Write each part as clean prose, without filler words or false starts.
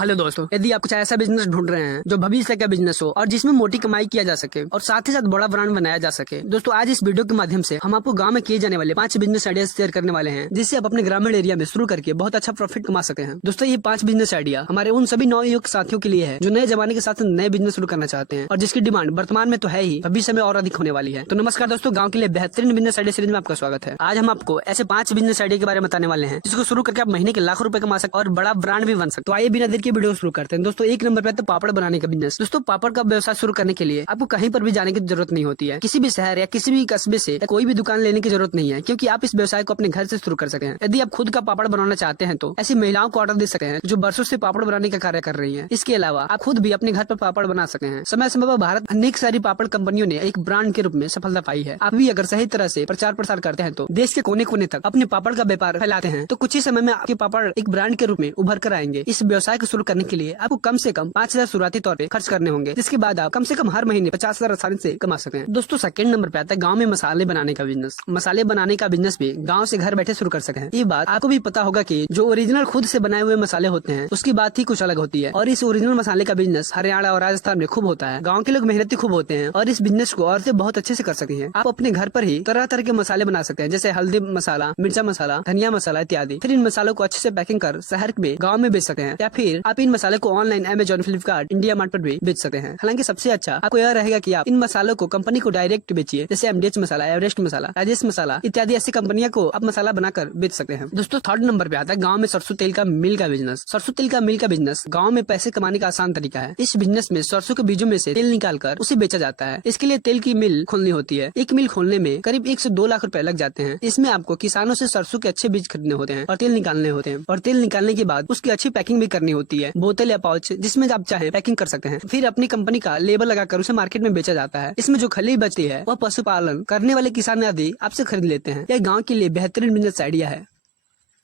Hello दोस्तों, यदि आप कुछ ऐसा बिजनेस ढूंढ रहे हैं जो भविष्य का बिजनेस हो और जिसमें मोटी कमाई किया जा सके और साथ ही साथ बड़ा ब्रांड बनाया जा सके, दोस्तों आज इस वीडियो के माध्यम से हम आपको गांव में किए जाने वाले 5 बिजनेस आइडिया शेयर करने वाले हैं, जिससे आप अपने ग्रामीण एरिया में शुरू करके बहुत अच्छा प्रॉफिट कमा सके हैं। दोस्तों ये 5 बिजनेस आइडिया हमारे उन सभी नवयुवक साथियों के लिए है जो नए जमाने के साथ नए बिजनेस शुरू करना चाहते हैं और जिसकी डिमांड वर्तमान में तो है ही, भविष्य में और अधिक होने वाली है। तो नमस्कार दोस्तों, गाँव के लिए बेहतरीन बिजनेस आइडिया सीरीज में आपका स्वागत है। आज हम आपको ऐसे 5 बिजनेस आइडिया के बारे में बताने वाले हैं जिसको शुरू करके आप महीने के लाखों रुपए कमा सकते और बड़ा ब्रांड भी बन सकते। तो आइए बिना देर के वीडियो शुरू करते हैं। दोस्तों एक नंबर पे तो पापड़ बनाने का बिजनेस। दोस्तों पापड़ का व्यवसाय शुरू करने के लिए आपको कहीं पर भी जाने की जरूरत नहीं होती है। किसी भी शहर या किसी भी कस्बे से कोई भी दुकान लेने की जरूरत नहीं है, क्योंकि आप इस व्यवसाय को अपने घर से शुरू कर सकते हैं। यदि आप खुद का पापड़ बनाना चाहते हैं तो ऐसी महिलाओं को ऑर्डर दे सकते हैं जो वर्षों से पापड़ बनाने का कार्य कर रही है। इसके अलावा आप खुद भी अपने घर पर पापड़ बना सकते हैं। समय समय पर भारत अनेक सारी पापड़ कंपनियों ने एक ब्रांड के रूप में सफलता पाई है। आप भी अगर सही तरह से प्रचार प्रसार करते हैं तो देश के कोने कोने तक अपने पापड़ का व्यापार फैलाते हैं तो कुछ ही समय में आपके पापड़ एक ब्रांड के रूप में उभर कर आएंगे। इस व्यवसाय को शुरू करने के लिए आपको कम से कम 5,000 शुरुआती तौर पे खर्च करने होंगे, जिसके बाद आप कम से कम हर महीने 50,000 आसानी से कमा सकते हैं। दोस्तों सेकंड नंबर पे आता है गांव में मसाले बनाने का बिजनेस। मसाले बनाने का बिजनेस भी गांव से घर बैठे शुरू कर सकते हैं। ये बात आपको भी पता होगा कि जो ओरिजिनल खुद से बनाए हुए मसाले होते हैं उसकी बात ही कुछ अलग होती है और इस ओरिजिनल मसाले का बिजनेस हरियाणा और राजस्थान में खूब होता है। गाँव के लोग मेहनती खूब होते हैं और इस बिजनेस को और से बहुत अच्छे से कर सकते हैं। आप अपने घर पर ही तरह तरह के मसाले बना सकते हैं, जैसे हल्दी मसाला, मिर्चा मसाला, धनिया मसाला इत्यादि। फिर इन मसालों को अच्छे से पैकिंग कर शहर में गाँव में बेच सकते हैं या फिर आप इन मसाले को online Amazon, Flipkart, India mart पर भी बेच सकते हैं। हालांकि सबसे अच्छा आपको यह रहेगा कि आप इन मसालों को कंपनी को डायरेक्ट बेचिए, जैसे एमडीएच मसाला, एवरेस्ट मसाला, राजेश मसाला इत्यादि ऐसी कंपनियों को आप मसाला बनाकर बेच सकते हैं। दोस्तों थर्ड नंबर पे आता है गांव में सरसों तेल का मिल का बिजनेस। सरसों तेल का मिल का बिजनेस गांव में पैसे कमाने का आसान तरीका है। इस बिजनेस में सरसों के बीजों में से तेल निकालकर उसे बेचा जाता है। इसके लिए तेल की मिल खोलनी होती है। एक मिल खोलने में करीब 1 से 2 लाख रुपए लग जाते हैं। इसमें आपको किसानों से सरसों के अच्छे बीज खरीदने होते हैं और तेल निकालने होते हैं और तेल निकालने के बाद उसकी अच्छी पैकिंग भी करनी होती है, बोतल या पाउच जिसमें आप चाहे पैकिंग कर सकते हैं। फिर अपनी कंपनी का लेबल लगाकर उसे मार्केट में बेचा जाता है। इसमें जो खली बचती है वह पशुपालन करने वाले किसान आदि आपसे खरीद लेते हैं। यह गांव के लिए बेहतरीन बिजनेस आइडिया है।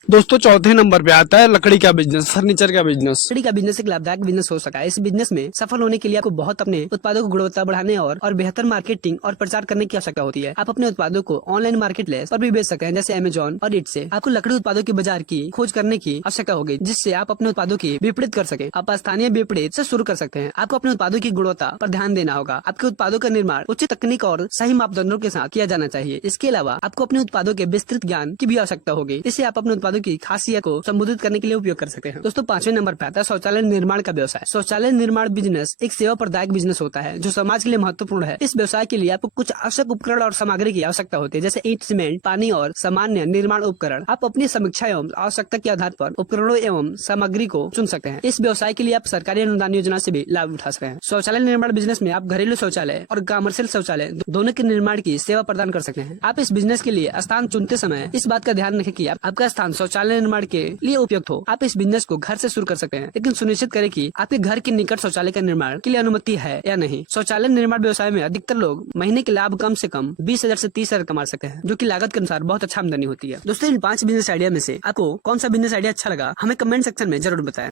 दोस्तों चौथे नंबर पे आता है लकड़ी का बिजनेस, फर्नीचर का बिजनेस। लकड़ी का बिजनेस एक लाभदायक बिजनेस हो सका है। इस बिजनेस में सफल होने के लिए आपको बहुत अपने उत्पादों को गुणवत्ता बढ़ाने और बेहतर मार्केटिंग और प्रचार करने की आवश्यकता होती है। आप अपने उत्पादों को ऑनलाइन मार्केट प्लेस पर भी बेच सकते हैं, जैसे अमेजॉन और इट से। आपको लकड़ी उत्पादों के बाजार की खोज करने की आवश्यकता होगी, जिससे आप अपने उत्पादों की विपणित कर सके। आप स्थानीय विपणित से शुरू कर सकते हैं। आपको अपने उत्पादों की गुणवत्ता पर ध्यान देना होगा। आपके उत्पादों का निर्माण उच्च तकनीक और सही मापदंडों के साथ किया जाना चाहिए। इसके अलावा आपको अपने उत्पादों के विस्तृत ज्ञान की भी आवश्यकता होगी, इससे आप अपने उत्पादों की खासियत को संबोधित करने के लिए उपयोग कर सकते हैं। दोस्तों 5वें नंबर पर आता है शौचालय निर्माण का व्यवसाय। शौचालय निर्माण बिजनेस एक सेवा प्रदायक बिजनेस होता है जो समाज के लिए महत्वपूर्ण है। इस व्यवसाय के लिए आपको कुछ आवश्यक उपकरण और सामग्री की आवश्यकता होती है, जैसे ईंट, सीमेंट, पानी और सामान्य निर्माण उपकरण। आप अपनी समीक्षा एवं आवश्यकता के आधार पर उपकरणों एवं सामग्री को चुन सकते हैं। इस व्यवसाय के लिए आप सरकारी अनुदान योजना से भी लाभ उठा सकते हैं। शौचालय निर्माण बिजनेस में आप घरेलू शौचालय और कमर्शियल शौचालय दोनों के निर्माण की सेवा प्रदान कर सकते हैं। आप इस बिजनेस के लिए स्थान चुनते समय इस बात का ध्यान रखें कि आपका स्थान शौचालय निर्माण के लिए उपयुक्त हो। आप इस बिजनेस को घर से शुरू कर सकते हैं, लेकिन सुनिश्चित करें कि आपके घर के निकट शौचालय का निर्माण के लिए अनुमति है या नहीं। शौचालय निर्माण व्यवसाय में अधिकतर लोग महीने के लाभ कम से कम 20,000 से 30,000 कमा सकते हैं, जो कि लागत के अनुसार बहुत अच्छा आमदनी होती है। दोस्तों इन 5 बिजनेस आइडिया में से आपको कौन सा बिजनेस आइडिया अच्छा लगा हमें कमेंट सेक्शन में जरूर बताएं।